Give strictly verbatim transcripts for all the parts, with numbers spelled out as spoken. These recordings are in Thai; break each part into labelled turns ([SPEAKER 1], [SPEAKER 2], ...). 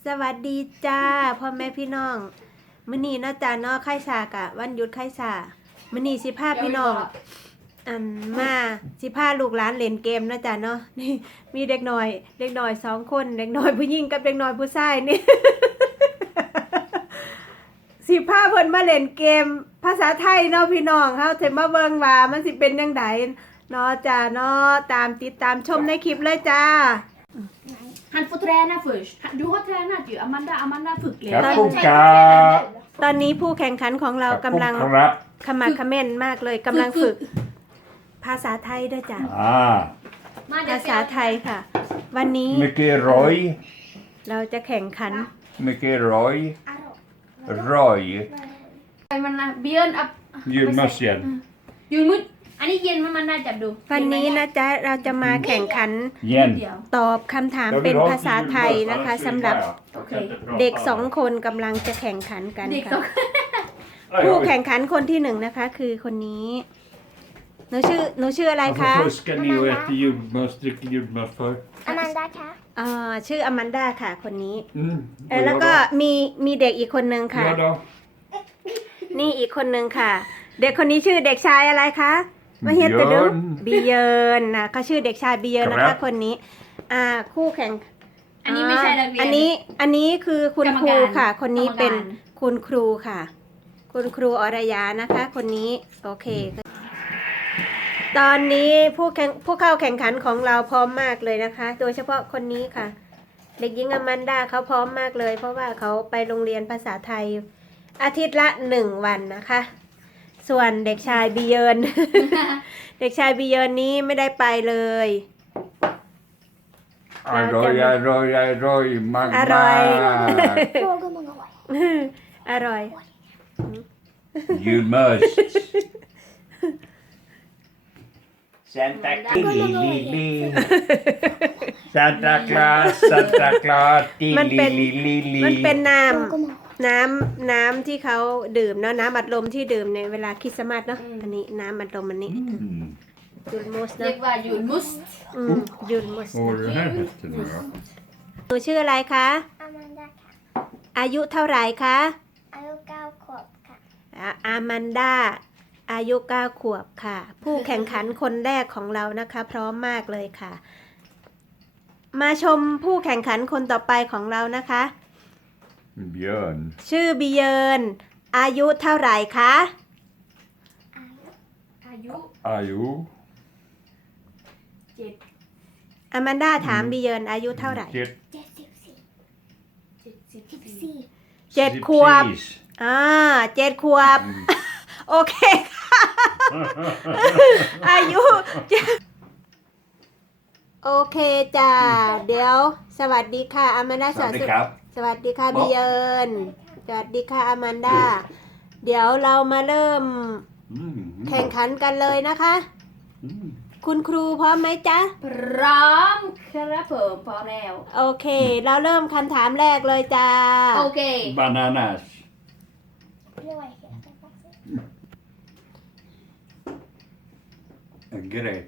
[SPEAKER 1] สวัสดีจ้าพ่อแม่พี่น้องมื้อนี้เนาะจ้าเนาะไข่สากะวันหยุดไข่สามื้อนี้สิพาพี่น้องอันมาสิพาลูกหลานเล่นเกมเนาะจ้าเนาะนี่มีเด็กน้อยเด็กน้อยสองคนเด็กน้อยผู้หญิงกับเด็กน้อยผู้ชายนี่ สิพาเพิ่นมาเล่นเกมภาษาไทยเนาะพี่น้องเฮาสิมาเบิ่งว่ามันสิเป็นจังไดเนาะจ้าเนาะตามติดตามชมในคลิปเลยจ้า
[SPEAKER 2] Han får träna först. Du har tränat ju. Amanda, Amanda Puckle.
[SPEAKER 3] ครับผมกา
[SPEAKER 1] ตอนนี้ผู้แข่งขันของเรากำลัง
[SPEAKER 3] ครับ
[SPEAKER 1] ขมักเขม้นมากเลยกำลังฝึกภาษาไทยด้วยจ้ะ
[SPEAKER 3] อ่า
[SPEAKER 1] ภาษาไทยค่ะ วันนี้
[SPEAKER 3] mycket roj
[SPEAKER 1] เราจะแข่งขัน
[SPEAKER 3] mycket roj roj
[SPEAKER 2] Man björn upp.
[SPEAKER 3] julmussen
[SPEAKER 2] Julmut. อันนี้เย็นมันมันน่าจับดู
[SPEAKER 1] วันนี้นะจ๊ะเราจะมาแข่งขัน
[SPEAKER 3] igen
[SPEAKER 2] เดี๋ยว
[SPEAKER 1] ตอบคำถามเป็นภาษาไทยนะคะสำหรับ
[SPEAKER 2] โอเค
[SPEAKER 1] เด็กสองคนกำลังจะแข่งขันกัน
[SPEAKER 2] เด็กสอ
[SPEAKER 1] ค่ะ
[SPEAKER 2] ง
[SPEAKER 1] ผู้แข่งขันคนที่หนึ่งนะคะ คือคนนี้หนูชื่อหนูชื่ออะไรคะ
[SPEAKER 3] Varför fuskar ni och äter julmust, dricker julmust för?
[SPEAKER 4] Amanda คะ
[SPEAKER 1] เอ่อชื่ออแมนดาค่ะคนนี้
[SPEAKER 3] Mm.
[SPEAKER 1] เออแล้วก็มีมีเด็กอีกคนนึงค่ะ
[SPEAKER 3] Ja då.
[SPEAKER 1] นี่อีกคนนึงค่ะ เด็กคนนี้ชื่อเด็กชายอะไรคะมาเฮียนแต่ดู
[SPEAKER 3] Björn
[SPEAKER 1] บีเยินนะเขาชื่อเด็กชายบีเยินนะ
[SPEAKER 3] ครั
[SPEAKER 1] คะ
[SPEAKER 3] บ
[SPEAKER 1] คนนี้ อ่าคู่แข่ง
[SPEAKER 2] อันนี้ไม่ใช่นักเรียน
[SPEAKER 1] อันนี้อันนี้คือคุณครู
[SPEAKER 2] กรรมการ
[SPEAKER 1] ค่ะ คนนี้เป็น
[SPEAKER 2] กรรมการ
[SPEAKER 1] คุณครูค่ะ คุณครูอรยานะคะ คนนี้โอเค ตอนนี้ผู้แข่งผู้เข้าแข่งขันของเราพร้อมมากเลยนะคะ โดยเฉพาะคนนี้ค่ะ เด็กหญิงอแมนดาเขาพร้อมมากเลย เพราะว่าเขาไปโรงเรียนภาษาไทย อาทิตย์ละหนึ่งวันนะคะ ส่วนเด็กชายบีเยิน เด็กชายบีเยินนี้ไม่ได้ไปเลย
[SPEAKER 3] Arroj, arroj, arroj, magma.
[SPEAKER 1] Arroj.
[SPEAKER 4] Fråga hur många år.
[SPEAKER 1] อร่อย
[SPEAKER 3] Julmust. Santa Claus, Lili. Santa Claus, Santa Claus,
[SPEAKER 1] มันเป็น
[SPEAKER 3] Lili,
[SPEAKER 1] มันเป็น
[SPEAKER 3] Lili.
[SPEAKER 1] น้
[SPEAKER 4] Fråga hur många.
[SPEAKER 1] ำน้ำน้ำที่เขาดื่มเนาะน้ำอัดลมที่ดื่มในเวลาคริสต์มาสเนาะอันนี้น้ำอัดลมอันนี้
[SPEAKER 3] Mm.
[SPEAKER 1] ยูนมุส
[SPEAKER 2] เรี
[SPEAKER 1] เนาะ
[SPEAKER 2] ยกว่ายูนมุส
[SPEAKER 1] อืมยูนมุส
[SPEAKER 3] Vad
[SPEAKER 1] นะ
[SPEAKER 3] var det här hette nu då?
[SPEAKER 1] หนูชื่ออะไรคะ
[SPEAKER 4] Amanda ค่ะ
[SPEAKER 1] อายุเท่าไหร่คะ
[SPEAKER 4] อายุเก้าขวบค่ะ
[SPEAKER 1] อ่ะอามันดาอายุเก้าขวบค่ะ ผู้แข่งขันคนแรกของเรานะคะ พร้อมมากเลยค่ะ มาชมผู้แข่งขันคนต่อไปของเรานะคะ
[SPEAKER 3] Björn.
[SPEAKER 1] ชื่อบีเยินอายุเท่าไหร่คะ
[SPEAKER 2] อายุ
[SPEAKER 3] Ajo.
[SPEAKER 2] เจ็ด
[SPEAKER 1] อามันดาถามบีเยินอายุเท่าไหร่
[SPEAKER 3] Jet-
[SPEAKER 4] เจ็ดสิบสี่
[SPEAKER 2] เจ็ดสิบ
[SPEAKER 4] สิบ
[SPEAKER 2] สี่
[SPEAKER 4] สี่
[SPEAKER 1] เจ็ดขวบ
[SPEAKER 3] Precis.
[SPEAKER 1] อ่าเจ็ดขวบ โอเคค่ะ อายุเจ็ดโอเคจ้า เดี๋ยว สวัสดีค่ะอามันดาสวัสดี
[SPEAKER 3] Sandikap.
[SPEAKER 1] สวัสดีค่ะบีเยินสวัสดีค่ะอามันดา เดี๋ยวเรามาเริ่ม
[SPEAKER 3] Mm.
[SPEAKER 1] แข่งขันกันเลยนะคะ
[SPEAKER 3] Mm.
[SPEAKER 1] คุณครูพร้อมไหมจ๊ะ
[SPEAKER 2] พร้อมครับผมพร้อมแล้ว
[SPEAKER 1] โอเค เราเริ่มคำถามแรกเลยจ้า
[SPEAKER 2] โอเค
[SPEAKER 3] Bananas.
[SPEAKER 4] กล้วยค่ะ
[SPEAKER 3] A grape.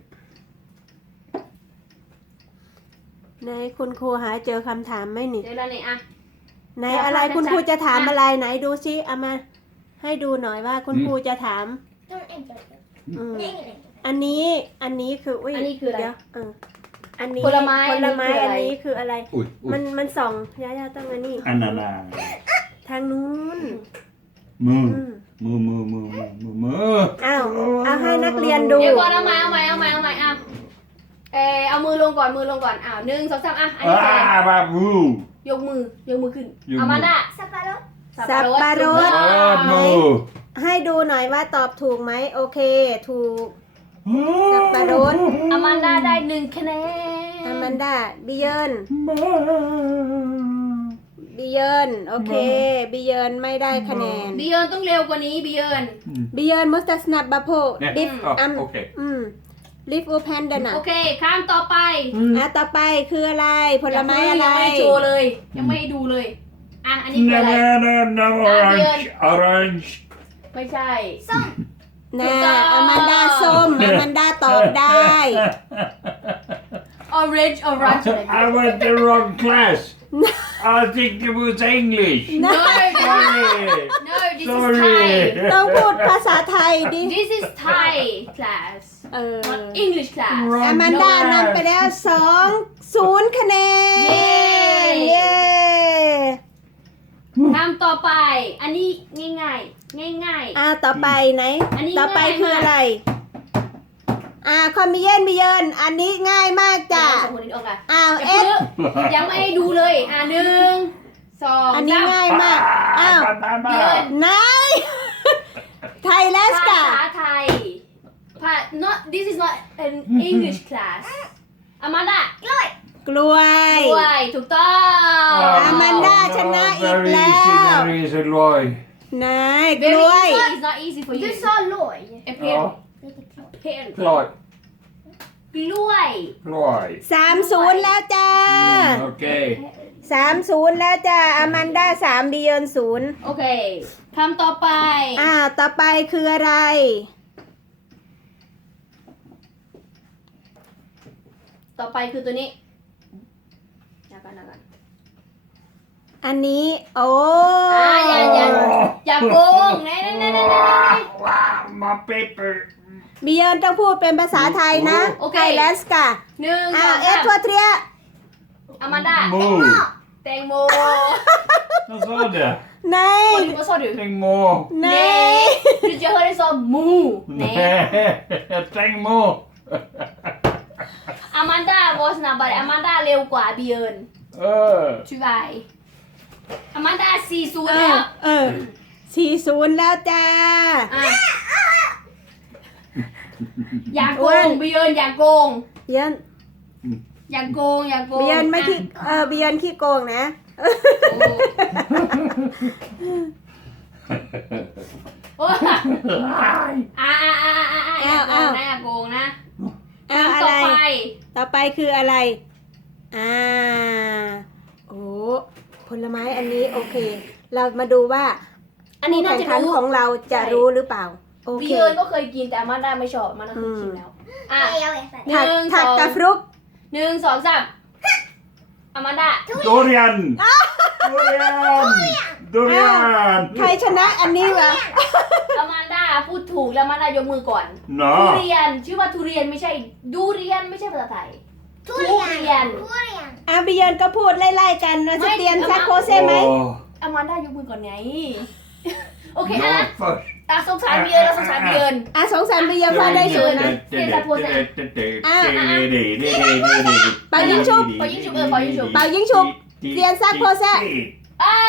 [SPEAKER 1] ไหนคุณครูหาเจอคำถามไหมนี่
[SPEAKER 2] เดี๋ยวเราเนี่ยอะ
[SPEAKER 1] ไหนอะไรคุณครูจะถามอะไรไหนดูซิเอามาให้ดูหน่อยว่าคุณครูจะถาม
[SPEAKER 4] ต้องเอ็นจอย
[SPEAKER 1] อืม
[SPEAKER 4] เอ็นจอย
[SPEAKER 1] อันนี้อันนี้คืออุ้ย
[SPEAKER 2] อันนี้คืออะไร
[SPEAKER 1] เดี๋ยวเอออันนี้
[SPEAKER 2] ผลไม้
[SPEAKER 1] ผลไม้
[SPEAKER 2] อั
[SPEAKER 1] อั
[SPEAKER 2] น
[SPEAKER 1] น
[SPEAKER 2] นี้
[SPEAKER 1] นี้
[SPEAKER 2] คื
[SPEAKER 1] คือ
[SPEAKER 2] อ
[SPEAKER 1] อะ
[SPEAKER 2] อะไร ไร
[SPEAKER 3] Oj,
[SPEAKER 1] มัน
[SPEAKER 3] oj.
[SPEAKER 1] มันส่องย่าย่าต้องอันนี้
[SPEAKER 3] Ananas.
[SPEAKER 1] ทางนู้น
[SPEAKER 3] Mu.
[SPEAKER 1] อืม
[SPEAKER 3] Mu, mu, mu, mu, mu, mu.
[SPEAKER 1] อ้าวเอาให้นักเรียนดู
[SPEAKER 2] เดี๋ยวก่อนเอาใหม่เอาใหม่เอาใหม่เอาใหม่อ่ะเออเอามือลงก่อนมือลงก่อนอ้าวหนึ่งสองสามอ่ะอันนี้คืออะไร
[SPEAKER 3] Ah, vad mu.
[SPEAKER 2] ยกมือยกมือขึ้น
[SPEAKER 3] ยกมือ
[SPEAKER 2] อามาด้า
[SPEAKER 4] สับปะรด
[SPEAKER 1] สับปะรด
[SPEAKER 3] Ah, mu.
[SPEAKER 1] ให้ดูหน่อยว่าตอบถูกไหมโอเค ถูก สับปะรด
[SPEAKER 2] อามาด้าได้หนึ่งคะแนน
[SPEAKER 1] อามันดาบีเยินบีเยินโอเคบีเยินไม่ได้คะแนน
[SPEAKER 2] บีเยินต้องเร็วกว่านี้บีเยิน
[SPEAKER 1] บีเยินมุสตัสนับบาโพ
[SPEAKER 3] เนี่ย
[SPEAKER 1] ดิฟ
[SPEAKER 3] อ๋อ
[SPEAKER 1] อัม
[SPEAKER 3] โอเค
[SPEAKER 1] อืมลิฟอูแพนเดนะ
[SPEAKER 2] โอเคข้ามต่อไป
[SPEAKER 1] อ่ะต่อไปคืออะไรผลไม้อะไร
[SPEAKER 2] ยังไม่ได้โชว์เลย ยังไม่ให้ดูเลย อ่ะ อันนี้คืออะไร
[SPEAKER 3] No, no, no, orange, orange.
[SPEAKER 2] ไม่ใช่
[SPEAKER 4] ส้ม
[SPEAKER 1] นะ
[SPEAKER 2] ถูกต้อง
[SPEAKER 1] อามันดาส้มอามันดาตอบได้
[SPEAKER 2] orange orange อะไร
[SPEAKER 3] I went the wrong class. I think it was English.
[SPEAKER 2] No
[SPEAKER 3] Sorry.
[SPEAKER 2] no this is
[SPEAKER 3] Sorry.
[SPEAKER 2] Thai
[SPEAKER 1] ต้องพูดภาษาไทยดิ
[SPEAKER 2] this is Thai class
[SPEAKER 1] เออ
[SPEAKER 2] not English class
[SPEAKER 1] อามันดานำไปแล้วสองศูนย์คะแนน
[SPEAKER 2] เย้
[SPEAKER 1] เย้
[SPEAKER 2] คำต่อไป อันนี้ง่ายๆ ง่าย
[SPEAKER 1] อ่าต่อไปไหน
[SPEAKER 2] อันนี้
[SPEAKER 1] ต่อไป
[SPEAKER 2] ง่ายมาก
[SPEAKER 1] คืออะไร อ่าคอมมิเยนมิเยินอันนี้ง่ายมาก
[SPEAKER 2] ๆ
[SPEAKER 1] จ้ะ
[SPEAKER 2] สองคนนี้ออกอ่ะ
[SPEAKER 1] อ้าว
[SPEAKER 2] อย่า
[SPEAKER 1] เอส
[SPEAKER 2] เพิ่งยังไม่ให้ดูเลย อ่ะหนึ่งสอง
[SPEAKER 1] อันนี้
[SPEAKER 2] สาม
[SPEAKER 1] ง่ายมาก อ้าว
[SPEAKER 2] เดือน
[SPEAKER 1] นายไทยแลส
[SPEAKER 2] ภาก
[SPEAKER 1] า
[SPEAKER 2] ษาไทยภา not this is not an English class อามาดาก
[SPEAKER 4] ล้วย
[SPEAKER 1] กล้วย
[SPEAKER 2] ด้วยถูกต้อง
[SPEAKER 1] อามันดาชนะอีก
[SPEAKER 3] Very
[SPEAKER 1] แล้
[SPEAKER 3] easy,
[SPEAKER 1] ว
[SPEAKER 3] very easy, Loy.
[SPEAKER 1] นายก
[SPEAKER 2] Very
[SPEAKER 1] ล้วย
[SPEAKER 2] easy is not easy for you
[SPEAKER 4] Du sa loj.
[SPEAKER 2] เอเพน
[SPEAKER 3] Ja,
[SPEAKER 2] เพน
[SPEAKER 3] Loy.
[SPEAKER 2] กล้วย
[SPEAKER 3] Loy.
[SPEAKER 1] สามศูนย์แล้วจ้า
[SPEAKER 3] Mm, Okej.
[SPEAKER 1] สามศูนย์แล้วจ้าอามันดาสามบิเยินศูนย์
[SPEAKER 2] โอเคคำต่อไป
[SPEAKER 1] อ่าต่อไปคืออะไร
[SPEAKER 2] ต่อไปคือตัวนี้อย่ากันอย่ากัน
[SPEAKER 1] อันนี้ โอ้
[SPEAKER 2] อ่าอย่าอย่าอย่าโกงแน่แน่แน่แน่แน่
[SPEAKER 3] Wow, wow, my paper.
[SPEAKER 1] บิเยินต้องพูดเป็นภาษาไทยนะ
[SPEAKER 2] โอเค
[SPEAKER 1] ไทยแลสกา
[SPEAKER 2] หนึ่งส
[SPEAKER 1] อ่า
[SPEAKER 2] อง
[SPEAKER 1] เอส
[SPEAKER 2] สาม
[SPEAKER 1] ทัวเทีย
[SPEAKER 2] อามาดา
[SPEAKER 3] Mo.
[SPEAKER 2] แตงโม
[SPEAKER 3] Vad sa du?
[SPEAKER 1] ใน
[SPEAKER 2] คนที่มาสอนอยู่
[SPEAKER 3] Tängmo.
[SPEAKER 1] ใน
[SPEAKER 2] ดูจะเฮ้ยสอนมูเน่
[SPEAKER 3] Nej, Tängmo.
[SPEAKER 2] อามันดาวอสนาบาร์อามันดาเร็วกว่าเบียน
[SPEAKER 3] Öh.
[SPEAKER 2] ช่วยอามันดาสี่ศูน
[SPEAKER 1] เอ
[SPEAKER 2] ย์แล้
[SPEAKER 1] อ
[SPEAKER 2] ว
[SPEAKER 1] เออสี่ศูนย์แล้วจ้า
[SPEAKER 2] อ่ะอย่าโก
[SPEAKER 1] อ้ว
[SPEAKER 2] ง
[SPEAKER 1] น
[SPEAKER 2] เบียนอย่าโกง
[SPEAKER 1] เบียน
[SPEAKER 2] อย่าโกงอย่าโกง
[SPEAKER 1] เบียนไม่ขี้
[SPEAKER 2] อ่ะ
[SPEAKER 1] เออเบียนขี้โกงนะ
[SPEAKER 2] โอ้อ่ะ
[SPEAKER 3] Aj.
[SPEAKER 2] อ่ะอ่ะอ่ะอ่ะอ่ะอย่าโกงนะอย่าโกงนะ
[SPEAKER 1] อ้าว
[SPEAKER 2] คำ
[SPEAKER 1] อะ
[SPEAKER 2] ต่อ
[SPEAKER 1] ไร
[SPEAKER 2] ไป
[SPEAKER 1] ต่อไปคืออะไร อ่า โอ้ผลไม้อันนี้โอเค เรามาดูว่า
[SPEAKER 2] อันนี้น่าจะ
[SPEAKER 1] ผู้แข่งขัน
[SPEAKER 2] รู้
[SPEAKER 1] ของเราจะรู้หรือเปล่า โอ
[SPEAKER 2] เบี
[SPEAKER 1] เค
[SPEAKER 2] ยนก็เคยกินแต่อามันดาไม่ชอบอามันดาเคยกินแล้วอ่ะ
[SPEAKER 4] Nej, jag vet inte.
[SPEAKER 2] ห
[SPEAKER 1] ถัก
[SPEAKER 2] นึ่ง
[SPEAKER 1] ถัก
[SPEAKER 2] สอง
[SPEAKER 1] กับฟลุก
[SPEAKER 2] หนึ่งสองสามอามันดา
[SPEAKER 3] Dorian. Dorian. Dorian.
[SPEAKER 1] ใครชนะอันนี้วะ
[SPEAKER 2] อามันดาพูดถูกแล้วอามันดายกมือก่อน
[SPEAKER 3] Nå.
[SPEAKER 2] ทุเรียนชื่อว่าทุเรียนไม่ใช่ดูเรียนไม่ใช่ภาษาไทย
[SPEAKER 4] Dorian.
[SPEAKER 2] Dorian.
[SPEAKER 4] Dorian.
[SPEAKER 1] อ่ะเบียนก็พูดไล่ๆกันนะสเตียนซักโคเซ่ไหม
[SPEAKER 3] Åh.
[SPEAKER 2] อามันดายกมือก่อนไง โอเคอ่ะ
[SPEAKER 3] Jag först.
[SPEAKER 2] ตาสงสารเบียร์เราสงสารเบียร์
[SPEAKER 1] อ่ะสงสารเบียนพอได้ศูนย์นะ เป่ายิงฉุบ
[SPEAKER 2] เป่ายิงฉุบเออเป่ายิงฉุบ
[SPEAKER 1] เป่ายิงฉุบเรียนซักโคเซ่
[SPEAKER 2] อ่า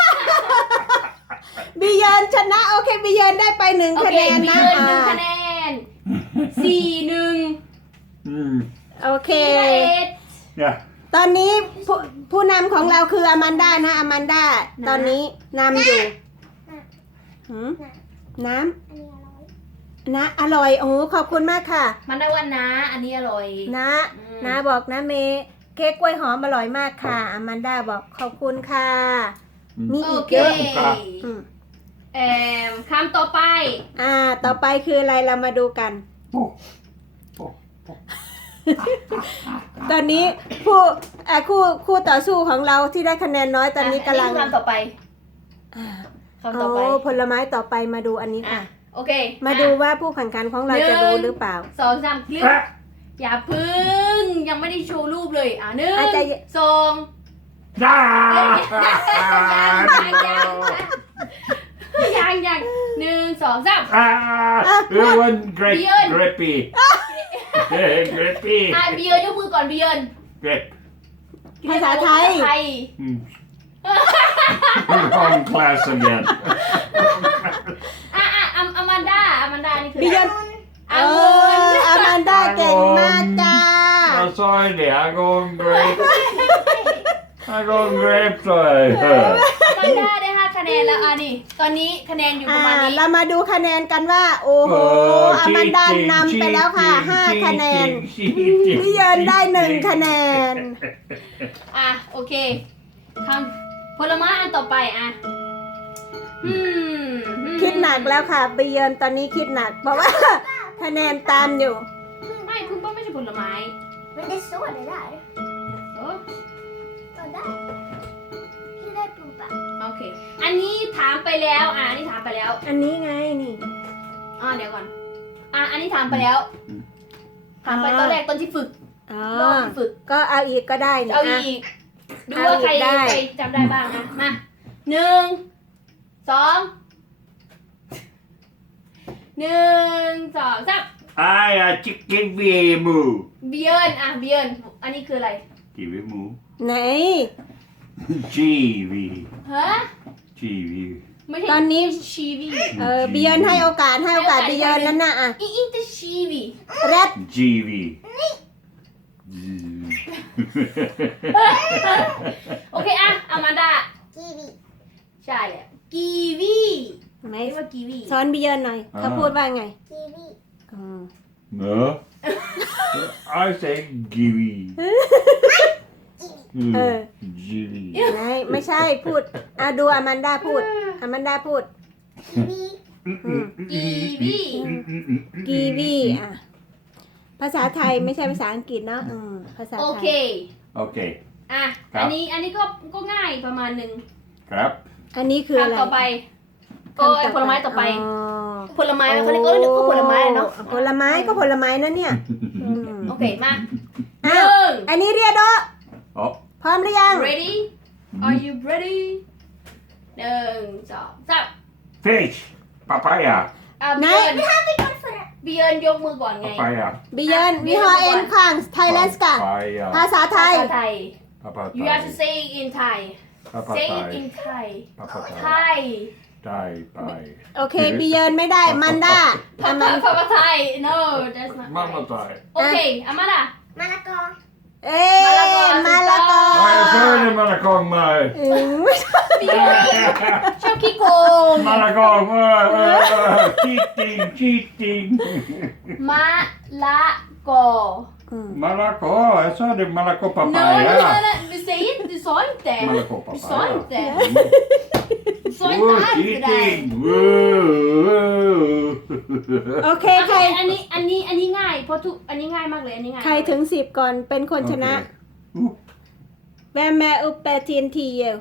[SPEAKER 1] บีเยินชนะโอเคบีเยินได้ไปหนึ่ง
[SPEAKER 2] โอ
[SPEAKER 1] คะ
[SPEAKER 2] เค
[SPEAKER 1] แนน
[SPEAKER 2] เบี
[SPEAKER 1] นะ
[SPEAKER 2] ยร์หนึ่ง
[SPEAKER 1] อ่า
[SPEAKER 2] คะแนนสี่หนึ่ง
[SPEAKER 3] Mm.
[SPEAKER 1] โอเค
[SPEAKER 2] สี่เอ็ด
[SPEAKER 3] Ja.
[SPEAKER 1] ตอนนี้ผู้ผู้นำของเราคืออามันดานะอามันดาตอนนี้นำอยู่หืมน้
[SPEAKER 4] Ani halloj.
[SPEAKER 1] ำนะอร่อยโอ้ขอบคุณมากค่ะ
[SPEAKER 2] มันได้วันนะ อันนี้อร่อย
[SPEAKER 1] นะ
[SPEAKER 2] อืม
[SPEAKER 1] นะบอกนะเมย์เค้กกล้วยหอมอร่อยมากค่ะอามันดาบอกขอบคุณค่ะ
[SPEAKER 3] Mm.
[SPEAKER 1] มี
[SPEAKER 2] โอ
[SPEAKER 1] อีก
[SPEAKER 2] เค
[SPEAKER 1] เยอะ
[SPEAKER 3] ครับ
[SPEAKER 1] อืม
[SPEAKER 2] เอ่อคำต่อไป
[SPEAKER 1] อ่า ต่อไปคืออะไรเรามาดูกัน
[SPEAKER 3] Oh. Oh.
[SPEAKER 1] ตอนนี้ผู้อ่าคู่คู่ต่อสู้ของเราที่ได้คะแนนน้อยตอนนี้กำลัง
[SPEAKER 2] อัคือคำต่อไป
[SPEAKER 1] อ่า
[SPEAKER 2] คำต่อไป
[SPEAKER 1] โอ้ผลไม้ต่อไปมาดูอันนี้
[SPEAKER 2] อ่ะ
[SPEAKER 1] ค่ะ
[SPEAKER 2] โอเค
[SPEAKER 1] มาดูว่าผู้แข่งขันของเราจะรู้หรือเปล่า
[SPEAKER 2] สองสามคลิป
[SPEAKER 3] Ah.
[SPEAKER 2] อย่าพึ่งยังไม่ได้โชว์รูปเลยอ่ะหนึ่ง
[SPEAKER 1] อาจจะ
[SPEAKER 2] สอง
[SPEAKER 3] Ah.
[SPEAKER 2] ยังยังหนึ่งสองสาม
[SPEAKER 3] Ah. Det var en grape.
[SPEAKER 2] Björn.
[SPEAKER 3] Grapey. Grapey.
[SPEAKER 2] อ่ะเบียร์ยกมือก่อนเบียร์
[SPEAKER 3] Grape.
[SPEAKER 1] ภาษาไทย
[SPEAKER 2] ภาษาไทย
[SPEAKER 3] Mm. Wrong class again.
[SPEAKER 2] อ่ะอ่ะอาอามันดาอามันดานี่คือ
[SPEAKER 1] บิยอน
[SPEAKER 2] อา
[SPEAKER 1] เอ
[SPEAKER 2] มุน
[SPEAKER 1] ออามันดาเก่งมากจ้า
[SPEAKER 3] Jag sa ju det. Jag går en grape. Jag går en grape, sa jag.
[SPEAKER 2] อามันดาได้ห้าคะแนนแล้วอ่ะนี่ตอนนี้คะแนนอยู่ป
[SPEAKER 1] อ่า
[SPEAKER 2] ระมาณนี้
[SPEAKER 1] เรามาดูคะแนนกันว่า โอ้โห อามันดานำไปแล้วค่ะห้าคะแนนบิยอนได้หนึ่งคะแนน
[SPEAKER 2] อ่ะโอเคคำผลไม้อันต่อไปอ่ะอืมอืม
[SPEAKER 1] คิดหนักแล้วค่ะบิยอนตอนนี้คิดหนัก เพราะว่า คะแนนตามอยู่
[SPEAKER 2] ไม่คุณป้าไม่ใช่ผลไม้
[SPEAKER 4] Men det står det där.
[SPEAKER 2] โอ้
[SPEAKER 4] Och där. ได้ปุ๊บอะ
[SPEAKER 2] โอเค อันนี้ถามไปแล้ว อ่ะอันนี้ถามไปแล้ว
[SPEAKER 1] อันนี้ไงนี่
[SPEAKER 2] อ่าเดี๋ยวก่อน อ่ะอันนี้ถามไปแล้ว ถามไปตอนแรกตอนที่ฝึก
[SPEAKER 1] อ๋อ
[SPEAKER 2] รอบที่ฝึก
[SPEAKER 1] ก็เอาอีกก็ได้นี่
[SPEAKER 2] เอา
[SPEAKER 1] อ่ะ
[SPEAKER 2] อีก ดูว่าใคร
[SPEAKER 1] เอาอีกได้
[SPEAKER 2] ใครจำได้บ้างนะมาหนึ่งสองหนึ่งสองสาม
[SPEAKER 3] I a chicken vemu.
[SPEAKER 2] เบียนอ่ะเบียนอันนี้คืออะไร
[SPEAKER 3] Vemu.
[SPEAKER 1] ไหน
[SPEAKER 3] G V.
[SPEAKER 2] ฮะ
[SPEAKER 3] G V.
[SPEAKER 2] ไม่ใช่
[SPEAKER 1] ตอนนี้
[SPEAKER 2] ชีวี
[SPEAKER 1] เออเบียนให้โอกาสให้โอกาสเบียนนั่นน่ะอ่ะ
[SPEAKER 2] อีอินเตชีวี
[SPEAKER 1] แรด
[SPEAKER 3] G V.
[SPEAKER 2] โอเคอ่ะอามาดา
[SPEAKER 4] กีวี
[SPEAKER 2] ใช่แล้วกีวี
[SPEAKER 1] ไหน
[SPEAKER 2] เรียกว่ากีวี
[SPEAKER 1] สอนเบียนหน่อยเขาพูดว่าไง
[SPEAKER 4] กีวี
[SPEAKER 1] อืม
[SPEAKER 3] No. I say Givi.
[SPEAKER 1] เออ
[SPEAKER 3] Givi.
[SPEAKER 1] ไหนไม่ใช่พูดอ่ะดูอามันดาพูดอามันดาพูด
[SPEAKER 4] กีวี
[SPEAKER 2] กีวี
[SPEAKER 1] กีวีอ่ะภาษาไทยไม่ใช่ภาษาอังกฤษเนาะอืมภาษา
[SPEAKER 2] โอ
[SPEAKER 1] ไท
[SPEAKER 2] เค
[SPEAKER 1] ย
[SPEAKER 3] Okay.
[SPEAKER 2] อ่ะ
[SPEAKER 3] ครับ
[SPEAKER 2] อันนี้อันนี้ก็ก็ง่ายประมาณหนึ่ง
[SPEAKER 3] Crap.
[SPEAKER 1] อันนี้คืออะไร
[SPEAKER 2] คำต่อไปก็
[SPEAKER 1] คำ
[SPEAKER 2] ไอ้ผลไม้ต่อไป
[SPEAKER 1] อ๋อ
[SPEAKER 2] ผลไม้เขาเรียกก็เรียกก็ผลไม้เนาะ
[SPEAKER 1] ผลไม้ก็ผลไม้นั่นเนี่ยอืม
[SPEAKER 2] โอเคมาห
[SPEAKER 1] อ้าว
[SPEAKER 2] นึ่ง
[SPEAKER 1] อันนี้เรียดโด
[SPEAKER 3] Oh.
[SPEAKER 1] พร้อมหรือยัง
[SPEAKER 2] ready are you ready หนึ่งสองสาม
[SPEAKER 3] Fish. Papaya.
[SPEAKER 2] อ่ะ
[SPEAKER 1] ไหน
[SPEAKER 2] เบียนเบียนยกมือก่อนไง
[SPEAKER 3] Papaya.
[SPEAKER 1] บิยอนวิฮอเอ็นคังไทยแลนด์กะ
[SPEAKER 3] Papaya.
[SPEAKER 1] ภาษาไท
[SPEAKER 2] ภาย ษาไทย you have to
[SPEAKER 3] Papaya.
[SPEAKER 2] say in Thai say it in
[SPEAKER 3] Papaya.
[SPEAKER 2] Thai
[SPEAKER 3] Papaya.
[SPEAKER 2] Thai
[SPEAKER 3] Thai. Thai.
[SPEAKER 1] โอเคบิยอนไม่ได้มันด้า
[SPEAKER 2] ภา
[SPEAKER 1] อามัน
[SPEAKER 2] ษาไทย no that's not
[SPEAKER 3] Mama
[SPEAKER 2] right.
[SPEAKER 3] Thai.
[SPEAKER 2] โอเคอามาดาม
[SPEAKER 4] ะละกอ
[SPEAKER 1] เอ้ยมาละกอ
[SPEAKER 3] I said Malakong Mai.
[SPEAKER 1] อืม
[SPEAKER 2] เบียนชอบขี้โกง
[SPEAKER 3] Malakong. Cheating. Cheating.
[SPEAKER 2] มะละกอ
[SPEAKER 1] อืม
[SPEAKER 3] Malako. Jag sa det Malako
[SPEAKER 2] no no no
[SPEAKER 3] papaya.
[SPEAKER 2] no du säger inte du sa inte
[SPEAKER 3] Malako
[SPEAKER 2] du sa
[SPEAKER 3] papaya.
[SPEAKER 2] inte du sa
[SPEAKER 3] Oh,
[SPEAKER 2] inte alls det där
[SPEAKER 3] cheating. Whoa.
[SPEAKER 1] โอเค
[SPEAKER 2] โอ
[SPEAKER 1] ใค
[SPEAKER 2] เค
[SPEAKER 1] ร
[SPEAKER 2] อันนี้อันนี้อันนี้ง่ายเพราะทุกอันนี้ง่ายมากเลยอันนี้ง่าย
[SPEAKER 1] ใครถึงสิบก่อนเป็นคนชนะ
[SPEAKER 3] Okay. Oh.
[SPEAKER 1] แวมแม่อุปเปทีนทีเยล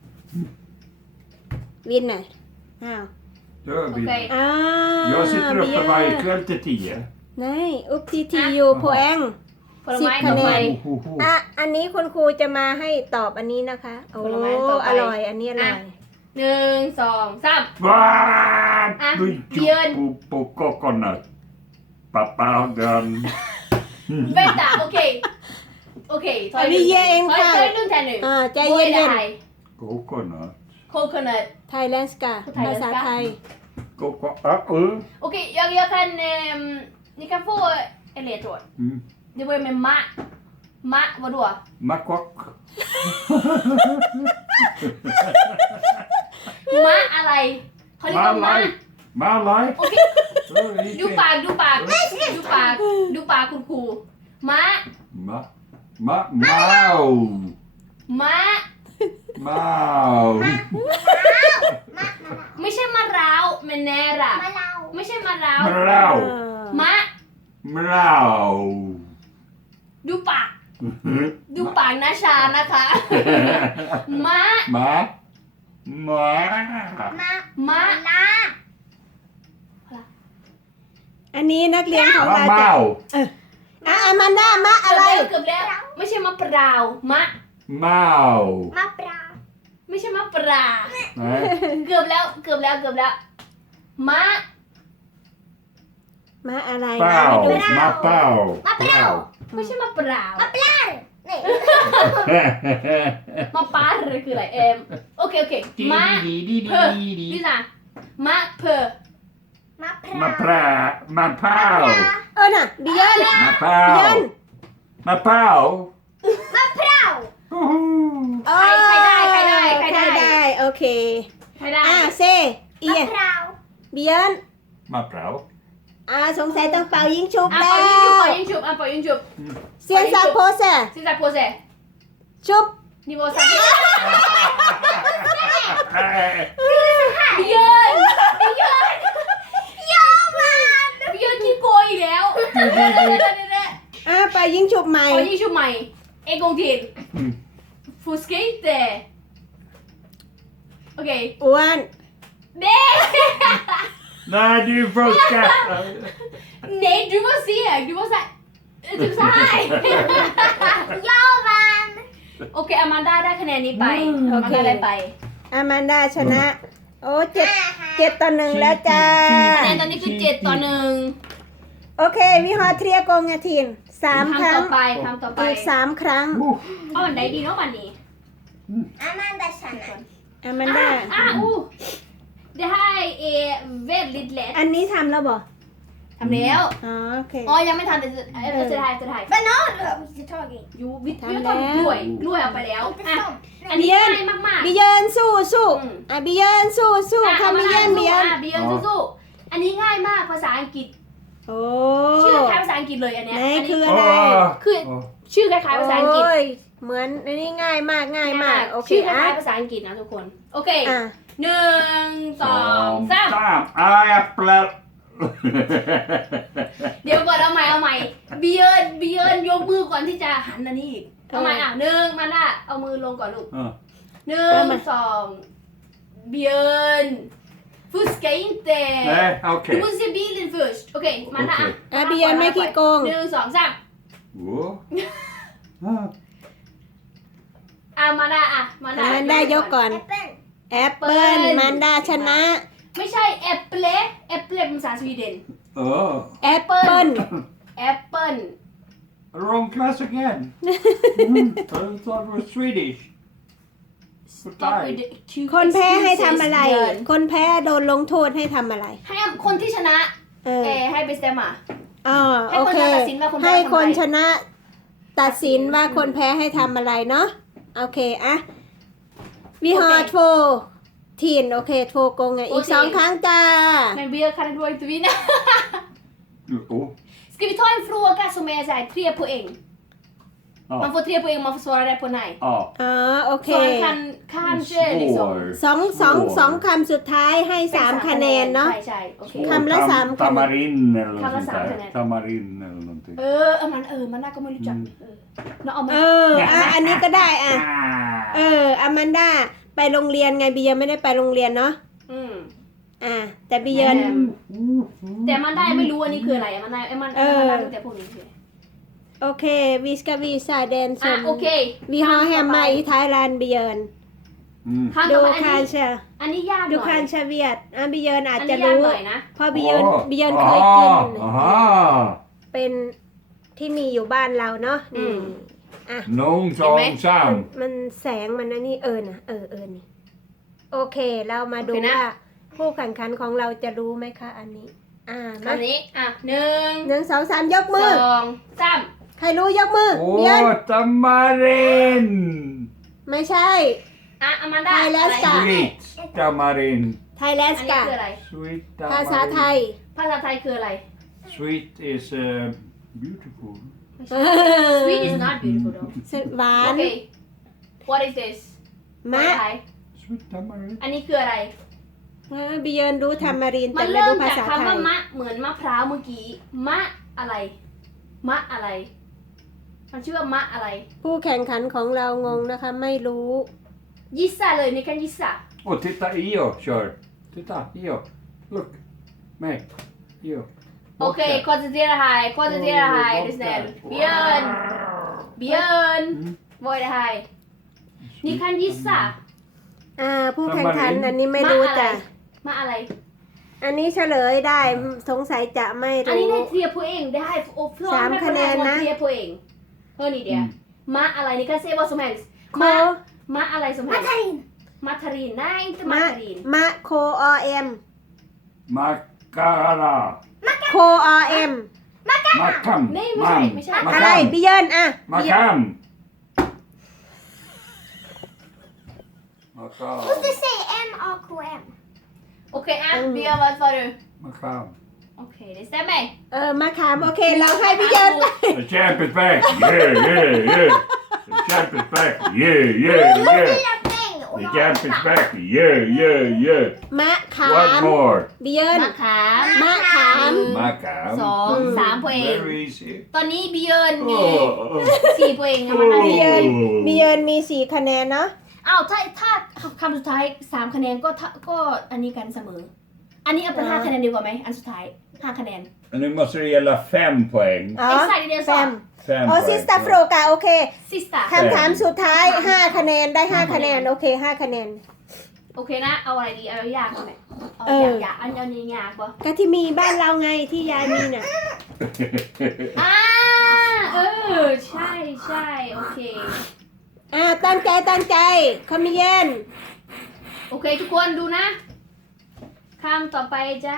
[SPEAKER 1] วินน่ะอ้าว
[SPEAKER 3] Gör
[SPEAKER 2] โอ
[SPEAKER 3] vi.
[SPEAKER 2] เค
[SPEAKER 1] อ้าว
[SPEAKER 3] Jag sitter uppe varje kväll till tio.
[SPEAKER 1] ไหนอุปทีทียูโพแอง
[SPEAKER 2] ผลไม้
[SPEAKER 1] สิบ
[SPEAKER 2] ต่อ
[SPEAKER 1] คะแน
[SPEAKER 2] ไป
[SPEAKER 1] น
[SPEAKER 3] Ho, ho, ho.
[SPEAKER 1] อ่ะอันนี้คุณครูจะมาให้ตอบอันนี้นะคะโอ้
[SPEAKER 2] ผลไม้ต่อไป
[SPEAKER 1] อร่อยอันนี้อร่อย
[SPEAKER 2] หนึ่งสองสาม
[SPEAKER 3] Vad?
[SPEAKER 2] Ah,
[SPEAKER 3] Du
[SPEAKER 2] Björn.
[SPEAKER 3] på, på coconut. Papagan.
[SPEAKER 2] vänta okej okej ta
[SPEAKER 1] อันนี้เยเอง
[SPEAKER 2] ta
[SPEAKER 1] ค่ะ
[SPEAKER 2] ta det lugnt här nu
[SPEAKER 1] อ่าใจ
[SPEAKER 2] vad
[SPEAKER 1] เย็
[SPEAKER 2] är
[SPEAKER 1] น
[SPEAKER 2] det här
[SPEAKER 3] Coconut.
[SPEAKER 2] coconut
[SPEAKER 1] ๆไทยแลนด์กะ
[SPEAKER 2] ไทยแล
[SPEAKER 1] ภาน
[SPEAKER 2] ด์กะ
[SPEAKER 1] ษาไทย
[SPEAKER 3] Coco... Ah, uh.
[SPEAKER 2] okej jag, jag kan ehm, ni kan få en ledtråd
[SPEAKER 3] Mm.
[SPEAKER 2] det börjar med ma ma vadå
[SPEAKER 3] Makok.
[SPEAKER 2] ma อะไรเขาเรียกว่า ma
[SPEAKER 3] Malaj. Malaj.
[SPEAKER 2] โอเค
[SPEAKER 3] Uh,
[SPEAKER 2] ดู
[SPEAKER 3] lite.
[SPEAKER 2] ปากดูปากดูปากดูปากคุณครูมะ
[SPEAKER 3] Ma. Ma. Mau.
[SPEAKER 2] มะ
[SPEAKER 3] Mau.
[SPEAKER 2] ไม่ใช่มะร้าวเมนเนระ
[SPEAKER 4] มะลาว
[SPEAKER 2] ไม่ใช่มะร้าว
[SPEAKER 3] Mrau.
[SPEAKER 2] มะ
[SPEAKER 3] Mrau.
[SPEAKER 2] ดูปากดูปากนาชานะคะมะ
[SPEAKER 3] Ma. Ma.
[SPEAKER 4] มะ
[SPEAKER 2] มะ
[SPEAKER 4] ลา
[SPEAKER 1] อันนี้นักเรียนของเราจะ
[SPEAKER 3] Mau.
[SPEAKER 1] อ่ะอามันดามะอะไร
[SPEAKER 2] เกือบแล้วไม่ใช่มะปราวมะ
[SPEAKER 3] Mau.
[SPEAKER 4] มะปราง
[SPEAKER 2] ไม่ใช่มะปรา
[SPEAKER 3] Nej.
[SPEAKER 2] เกือบแล้วเกือบแล้วเกือบแล้วมะ
[SPEAKER 1] มะอะไรนะ
[SPEAKER 3] Pau.
[SPEAKER 1] ให้ดู
[SPEAKER 3] Ma pau.
[SPEAKER 4] มะเปรี้ยว
[SPEAKER 2] ไม่ใช่มะปราว
[SPEAKER 4] มะเปรี้ยวนี่
[SPEAKER 2] มะปาร์คืออะไรเอ็มโอเคโอเคมะเพอดิซ่ามะเพอ
[SPEAKER 4] มะพ
[SPEAKER 3] Ma
[SPEAKER 4] ร้าว
[SPEAKER 3] pra. Ma pau.
[SPEAKER 1] เออน่ะบิยอน
[SPEAKER 3] Ma
[SPEAKER 1] บิยอน
[SPEAKER 3] pau. Ma pau.
[SPEAKER 4] มะพร้าว
[SPEAKER 3] Uhu.
[SPEAKER 1] โอ้
[SPEAKER 2] ใครได้ใครได้ใครได้
[SPEAKER 1] ได้โอเค
[SPEAKER 2] ใช่ได้
[SPEAKER 1] อ่ะเซเอี
[SPEAKER 4] มะ
[SPEAKER 1] ย
[SPEAKER 4] พร้าว
[SPEAKER 1] บิยอน
[SPEAKER 3] Ma prau.
[SPEAKER 1] อ่าสงสัยต้องเป่ายิงชุบ
[SPEAKER 2] อ่ะ
[SPEAKER 1] แล้
[SPEAKER 2] ปล่อยยิงฉุบป
[SPEAKER 1] ว
[SPEAKER 2] ล่อยยิงฉุบอ่ะปล่อยยิงฉุบ
[SPEAKER 1] เสียงซาโพสะ
[SPEAKER 2] ซิซาโพเซ
[SPEAKER 1] ชุบ
[SPEAKER 2] นิโวซาบิยอนบิยอน
[SPEAKER 4] ยอมมัน
[SPEAKER 2] บิยอนขี้โกยอีกแล้วเ
[SPEAKER 1] อ่าเป่ายิงชุบใหม่
[SPEAKER 2] ปล่อยยิงฉุบใหม่เอ็งกงทินฟูสเกตเต Okej.
[SPEAKER 1] อ้วน
[SPEAKER 2] Nej!
[SPEAKER 3] Nej, du får skratta.
[SPEAKER 2] Nej, du var seg. Du var såhär... Typ så här.
[SPEAKER 4] Jag vann!
[SPEAKER 2] Okej, Amanda ได้คะแนนนี้ไป
[SPEAKER 1] อืม
[SPEAKER 2] Amanda ได้ไป
[SPEAKER 1] อามันดาชนะ โอ้เจ็ดเจ็ดต่อหนึ่งแล้วจ้า
[SPEAKER 2] คะแนนตอนนี้คือเจ็ดต่อหนึ่ง
[SPEAKER 1] โอเควิฮอเทรียโกงอาทินสามค
[SPEAKER 2] ทำ
[SPEAKER 1] รั้
[SPEAKER 2] ต่
[SPEAKER 1] ง
[SPEAKER 2] อไปทำต่อไป
[SPEAKER 1] อีกสามครั้ง
[SPEAKER 3] Oh.
[SPEAKER 2] อ๋อวันไหนดีเนาะวันนี้
[SPEAKER 4] Amanda känner.
[SPEAKER 1] อามันดา
[SPEAKER 2] อ่ะอู้ Det här är väldigt lätt
[SPEAKER 1] อันนี้ทำแล้วบ่
[SPEAKER 2] ทำแล้ว
[SPEAKER 1] อ๋อโอเค
[SPEAKER 2] อ๋อยังไม่ทำแต่จะเออจะถ่ายจะถ่าย
[SPEAKER 4] Bananer har vi inte tagit.
[SPEAKER 2] ยูวิท
[SPEAKER 1] ทำ
[SPEAKER 2] ย์
[SPEAKER 1] แล้ว
[SPEAKER 2] ทำกล้วยกล้วยออกไปแล้ว
[SPEAKER 4] Inte
[SPEAKER 2] อ่ะ
[SPEAKER 4] sånt.
[SPEAKER 2] อันนี้ง่ายมากๆ
[SPEAKER 1] บิเยินสู้สู้
[SPEAKER 2] อืม
[SPEAKER 1] อ่ะบิเยินสู้สู้
[SPEAKER 2] อ่ะ
[SPEAKER 1] คำบิเยิน
[SPEAKER 2] อา
[SPEAKER 1] บิ
[SPEAKER 2] มา
[SPEAKER 1] เยิน
[SPEAKER 2] อ่ะบิเยินสู้ๆอันนี้ง่ายมากภาษาอังกฤษ
[SPEAKER 1] โอ้
[SPEAKER 2] ชื่อคล้ายภาษาอังกฤษเลยอันเนี้ย
[SPEAKER 1] ไหน
[SPEAKER 2] อัน
[SPEAKER 1] คื
[SPEAKER 2] นี้
[SPEAKER 1] ออะไร
[SPEAKER 3] Oh.
[SPEAKER 2] คือ
[SPEAKER 3] Oh.
[SPEAKER 2] ชื่อคล้ายๆภาษาอังกฤษ
[SPEAKER 1] โยเหมือนอันนี้ง่ายมากง่ายมากโอเค
[SPEAKER 2] ชื่อค
[SPEAKER 1] อ่ะ
[SPEAKER 2] ล้ายๆภาษาอังกฤษนะทุกคน โอเค
[SPEAKER 1] อ่ะ
[SPEAKER 2] หนึ่งสองสาม
[SPEAKER 3] Sam. Ah, äpplen.
[SPEAKER 2] เดี๋ยวก่อนเอาใหม่เอาใหม่บิเยินบิเยินยกมือก่อนที่จะหันอันนี้อีกเอาใหม่อ่ะหนึ่งมาละเอามือลงก่อนลูก
[SPEAKER 3] Ja.
[SPEAKER 2] หนึ่งสองบิเยิน fuska inte
[SPEAKER 3] Nej,
[SPEAKER 2] du
[SPEAKER 3] okej.
[SPEAKER 2] måste se bilden först okej มาละอ่ะ
[SPEAKER 1] อ่ะบิเยินไม่ขี้โกง
[SPEAKER 2] หนึ่งสองสาม
[SPEAKER 3] Oh. Ah.
[SPEAKER 2] อ่ะมาละอ่ะมาละ
[SPEAKER 1] อามันดายกก่อน
[SPEAKER 4] Äpplen.
[SPEAKER 1] แอปเปิลมันดาชนะ
[SPEAKER 2] ไม่ใช่แอปเปิลแอปเปิลเป็นภาษาสวีเดน
[SPEAKER 3] Oh.
[SPEAKER 1] แอปเปิล
[SPEAKER 2] แอปเปิล
[SPEAKER 3] Wrong class again. Mm. I thought it was Swedish.
[SPEAKER 2] Stop with the two
[SPEAKER 1] คนแพ้ให้ทำอะไร
[SPEAKER 2] excuses
[SPEAKER 1] คนแพ้โดนลงโทษให้ทำอะไร
[SPEAKER 2] ให้คนที่ชนะ
[SPEAKER 1] เออ
[SPEAKER 2] เออให้ไปสเตมอ่ะ
[SPEAKER 1] อ๋อ
[SPEAKER 2] ให้
[SPEAKER 1] โอ
[SPEAKER 2] คน
[SPEAKER 1] เค
[SPEAKER 2] ตัดสินว่าคนแพ้
[SPEAKER 1] ให้คน
[SPEAKER 2] ทำอะไร
[SPEAKER 1] ชนะตัดสินว่าคนแพ้ให้ทำอะไรเนาะโอเคอะวิฮอโททีนโอเคโทโกงไงอีกสองครั้งจ้า
[SPEAKER 2] Men vi kan då inte vinna.
[SPEAKER 3] Oh.
[SPEAKER 2] Ska vi ta en fråga som är så här, tre poäng? Man
[SPEAKER 3] Ja.
[SPEAKER 2] får tre poäng om man får svara rätt på nej.
[SPEAKER 3] Ja.
[SPEAKER 1] อ๋อโอเค
[SPEAKER 2] Så man kan kanske liksom...
[SPEAKER 3] Svår.
[SPEAKER 1] สองสองสองคำสุดท้ายให้สามคะแนนเนาะ
[SPEAKER 2] ใช่ใช่โอเค
[SPEAKER 1] คำละสาม
[SPEAKER 3] Tam-
[SPEAKER 1] คะแนน
[SPEAKER 3] Tamarin eller något
[SPEAKER 2] Kalla
[SPEAKER 3] sånt
[SPEAKER 2] samman.
[SPEAKER 3] där. Tamarin eller någonting.
[SPEAKER 2] เออเออมันเออมันน่าก็ไม่รู้จักเออเนาะเอามา
[SPEAKER 1] เอออ่ะอันนี้ก็ได้อ่ะ เอ
[SPEAKER 3] Ah.
[SPEAKER 1] ออามันดาไปโรงเรียนไงบีเยินไม่ได้ไปโรงเรียนเนาะ
[SPEAKER 2] อืม
[SPEAKER 1] อ่ะแต่บีเยิน
[SPEAKER 2] แต่มันได้ไม่รู้อันนี้คืออะไรมันได้มัน
[SPEAKER 1] เออ
[SPEAKER 2] มันได้แต่พวกนี้คือ
[SPEAKER 1] โอเควีสกาวีซาเดนส
[SPEAKER 2] อ่ะ
[SPEAKER 1] ม
[SPEAKER 2] โอเค
[SPEAKER 1] วีฮอแฮมมาอีไทยแลนด์บีเยิน
[SPEAKER 3] Mm.
[SPEAKER 2] ครั้ง
[SPEAKER 1] ดู
[SPEAKER 2] ต่อไปอัน
[SPEAKER 1] คาน
[SPEAKER 2] นี้
[SPEAKER 1] เช
[SPEAKER 2] อันนี้ยากห
[SPEAKER 1] ดู
[SPEAKER 2] น่อ
[SPEAKER 1] คาย นชาเวียดอ่ะบีเยินอา
[SPEAKER 2] อั
[SPEAKER 1] จ
[SPEAKER 2] น
[SPEAKER 1] จะ
[SPEAKER 2] นี้ยาก
[SPEAKER 1] รู้
[SPEAKER 2] หน่อยนะ
[SPEAKER 1] เพราะบีเยิน
[SPEAKER 3] Oh.
[SPEAKER 1] บีเยินเคยกิน
[SPEAKER 3] Aha. Aha.
[SPEAKER 1] เป็นที่มีอยู่บ้านเราเนาะ
[SPEAKER 2] อืม
[SPEAKER 1] อ่ะ
[SPEAKER 3] Nong
[SPEAKER 2] เห็นไหม
[SPEAKER 3] song sam.
[SPEAKER 1] มันแสงมันนะนี่เออนะเออเออนี่โอเค เรามาดู
[SPEAKER 2] โอเคนะ
[SPEAKER 1] ว่าผู้แข่งขันของเราจะรู้ไหมคะอันนี้ อ่ามา
[SPEAKER 2] อันนี้อ่ะหนึ่ง
[SPEAKER 1] หนึ่งสองสามยกมือ
[SPEAKER 2] สองสาม
[SPEAKER 1] ใครรู้ยกมือเบียน
[SPEAKER 3] Åh, tamarin!
[SPEAKER 1] ไม่ใช่
[SPEAKER 2] อ่ะอามันได้
[SPEAKER 1] ไทยและ
[SPEAKER 2] อะไร
[SPEAKER 1] สาม
[SPEAKER 3] Sweet tamarin.
[SPEAKER 1] ไทยแลน
[SPEAKER 2] อัน
[SPEAKER 1] ด์
[SPEAKER 2] นี้
[SPEAKER 1] กะ
[SPEAKER 2] คืออะไร
[SPEAKER 3] Sweet
[SPEAKER 1] ภาษาไทย
[SPEAKER 3] tamarin.
[SPEAKER 2] ภาษาไทยคืออะไร
[SPEAKER 3] Sweet is uh, beautiful.
[SPEAKER 1] เออ
[SPEAKER 2] Sweet is not beautiful though
[SPEAKER 1] หวาน
[SPEAKER 2] Okay What is this
[SPEAKER 1] มะ
[SPEAKER 2] ภาษาไทย
[SPEAKER 3] Sweet tamarin.
[SPEAKER 2] อันนี้คืออะไร
[SPEAKER 1] เออบีเยินรู้ทามาริน
[SPEAKER 2] มั
[SPEAKER 1] แต่
[SPEAKER 2] น
[SPEAKER 1] ไม่
[SPEAKER 2] เริ่ม
[SPEAKER 1] รู้ภา
[SPEAKER 2] จาก
[SPEAKER 1] ษาไท
[SPEAKER 2] คำว่าย มะเหมือนมะพร้าวเมื่อกี้ มะอะไร มะอะไร มันชื่อว่ามะอะไร
[SPEAKER 1] ผู้แข่งขันของเรางงนะคะ ไม่รู้
[SPEAKER 2] ยิสซาเลยนี่กันยิสซา
[SPEAKER 3] Och titta, Io kör. Titta, Io. Look. Mig. Io.
[SPEAKER 2] โอเค koncentrera här koncentrera här är du snäll Björn Björn vad är det här ni kan gissa
[SPEAKER 1] อ่า ผู้แข่งขันอันนี้ไม่รู้จ้ะ
[SPEAKER 2] มะอะไร
[SPEAKER 1] อันนี้เฉลยได้สงสัยจะไม่
[SPEAKER 2] อันนี้
[SPEAKER 1] รู้
[SPEAKER 2] ได้tre poäng det här och från
[SPEAKER 1] สาม
[SPEAKER 2] här
[SPEAKER 1] คะแนน
[SPEAKER 2] får
[SPEAKER 1] นะ
[SPEAKER 2] tre poäng hör ni det มะอะไร ni kan säga vad som helst
[SPEAKER 1] โค
[SPEAKER 2] มะมะอะไร som helst
[SPEAKER 4] Matarin.
[SPEAKER 2] มาทาริน nej inte
[SPEAKER 1] มะ
[SPEAKER 2] matarin
[SPEAKER 1] มะโคอเอ็ม
[SPEAKER 3] Makara.
[SPEAKER 1] โคอเอ็ม
[SPEAKER 3] Makam.
[SPEAKER 2] Nej, men nej,
[SPEAKER 3] Mam.
[SPEAKER 2] men nej.
[SPEAKER 1] อะไร
[SPEAKER 3] Makam.
[SPEAKER 1] พี่เยินอ่ะ
[SPEAKER 3] Makam.
[SPEAKER 4] Måste
[SPEAKER 3] Makam.
[SPEAKER 4] säga M A K M.
[SPEAKER 2] okej äh,
[SPEAKER 1] Mm.
[SPEAKER 2] Björn vad sa du
[SPEAKER 3] Makam.
[SPEAKER 2] okej det stämmer
[SPEAKER 1] เออมาขามโอเคเราให้พี่เยิน
[SPEAKER 3] The champ is back. Yeah, yeah, yeah. The champ is back. Yeah, yeah,
[SPEAKER 4] Nu
[SPEAKER 3] yeah.
[SPEAKER 4] blir jag peng och
[SPEAKER 3] The
[SPEAKER 4] jag
[SPEAKER 3] champ is
[SPEAKER 4] vann.
[SPEAKER 3] back. Yeah, yeah, yeah.
[SPEAKER 1] มะขาม
[SPEAKER 3] One more.
[SPEAKER 1] พี่เยิน
[SPEAKER 2] มะขาม
[SPEAKER 1] มะขาม
[SPEAKER 3] Makam.
[SPEAKER 2] สองสาม poäng
[SPEAKER 3] Very easy.
[SPEAKER 2] ตอนนี้เบียร์มี
[SPEAKER 3] Oh,
[SPEAKER 2] สี่ poäng อะมัน
[SPEAKER 1] พี่
[SPEAKER 2] ได้
[SPEAKER 1] เยินพี่เยินมีสี่คะแนนเนาะ
[SPEAKER 2] อ้าวถ้าถ้าคำสุดท้ายสามคะแนนก็ถ้าก็อันนี้กันเสมอ อันนี้เอาเป็นห้าคะแนนดีกว่าไหมอันสุดท้ายห้าคะแนน
[SPEAKER 3] Men nu måste det gälla fem poäng.
[SPEAKER 1] อ๋อ
[SPEAKER 2] Exakt det jag
[SPEAKER 1] แฟ
[SPEAKER 2] sa
[SPEAKER 1] ม
[SPEAKER 3] Fem
[SPEAKER 1] โอ้
[SPEAKER 3] poäng.
[SPEAKER 1] ซิสตาโฟรกะโอเค
[SPEAKER 2] sista
[SPEAKER 1] คำถามสุดท้ายห้าคะแนนได้ห้าคะแนนโอเคห้าคะแนน
[SPEAKER 2] โอเคนะ เอาอะไรดี เอายากไหมเอา
[SPEAKER 1] เออ
[SPEAKER 2] ยากยากอันเอานี้ยากปะ
[SPEAKER 1] ก็ที่มีบ้านเราไงที่ยายมีน่ะ
[SPEAKER 2] อ่าเออ ใช่ใช่โอเค
[SPEAKER 1] อ่าตั้งใจตั้งใจคอมเมเยน
[SPEAKER 2] โอเคทุกคนดูนะคำต่อไปจ้า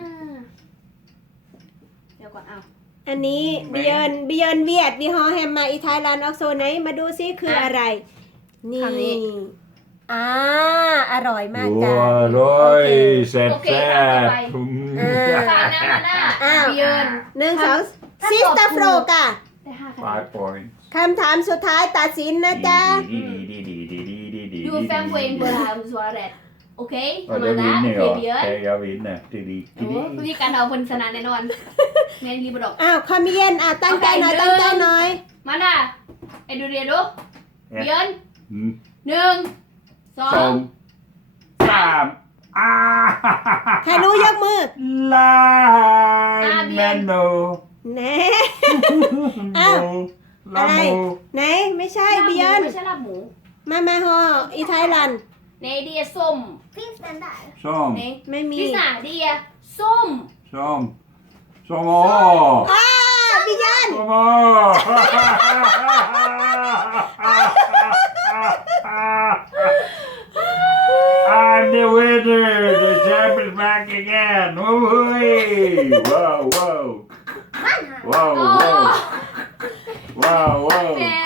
[SPEAKER 2] เดี๋ยวก่อนเอา
[SPEAKER 1] อันนี้เบียนเบียนเวียดดีฮอแฮมมาอีไทยแลนด์ออกโซไหนมาดูซิคืออะไร นี่
[SPEAKER 2] คำนี้
[SPEAKER 1] อ่าอร่อยมากจ้า
[SPEAKER 3] Oj, sätt
[SPEAKER 2] Okej,
[SPEAKER 3] där.
[SPEAKER 2] okej.
[SPEAKER 1] Ah.
[SPEAKER 2] ฟานามาน่า
[SPEAKER 1] อ้าว
[SPEAKER 2] เบียน
[SPEAKER 1] หนึ่งสอง
[SPEAKER 2] ถ้า
[SPEAKER 1] ซิสตา
[SPEAKER 2] ตอบถูก
[SPEAKER 1] โฟรกะ
[SPEAKER 2] ได้ห้าคะแนน
[SPEAKER 3] Five points.
[SPEAKER 1] คำถามสุดท้ายตัดสินนะจ๊ะ
[SPEAKER 2] Du är fem poäng på det här om du svarar rätt. Okej?
[SPEAKER 3] Ja, då
[SPEAKER 2] Amanda,
[SPEAKER 3] vinner jag.
[SPEAKER 2] okej Björn.
[SPEAKER 3] Okej, jag vinner. Didi,
[SPEAKER 2] โอ้
[SPEAKER 3] didi.
[SPEAKER 2] วิธีการเอาคนชนะแน่นอนแม่นรีบดอก
[SPEAKER 1] อ้าวคอมเมเยนอ่ะตั้งใจหน่อย
[SPEAKER 2] โอเค
[SPEAKER 1] ตั้งใจหน่อย
[SPEAKER 2] มาน่าไอดูเรียดูเบียน
[SPEAKER 3] Mm.
[SPEAKER 2] หนึ่งสอง
[SPEAKER 3] Som. Fem. Ah!
[SPEAKER 1] ใครรู้ยกมือ
[SPEAKER 3] Lime.
[SPEAKER 2] Ah, bien.
[SPEAKER 3] Men no.
[SPEAKER 1] แหน่
[SPEAKER 3] No.
[SPEAKER 1] Ai?
[SPEAKER 3] Lamo.
[SPEAKER 1] ไหนไม่ใช่
[SPEAKER 2] ลาบหมู
[SPEAKER 1] เบียน
[SPEAKER 2] ไม่ใช่ลาบหมู
[SPEAKER 1] มามาฮออีไทยแลนด์
[SPEAKER 2] ในเดียส้ม
[SPEAKER 4] Finns den där?
[SPEAKER 3] Som.
[SPEAKER 2] ใน
[SPEAKER 1] ไม่มี
[SPEAKER 2] พิซซ่าเดียส้ม
[SPEAKER 3] Som. Som A.
[SPEAKER 1] อ้าเบียน
[SPEAKER 3] Som A. I'm the winner. The champion's back again. Woo-hoo. Wow, wow. Wow,
[SPEAKER 2] โอ้
[SPEAKER 3] wow. Wow,
[SPEAKER 2] แบ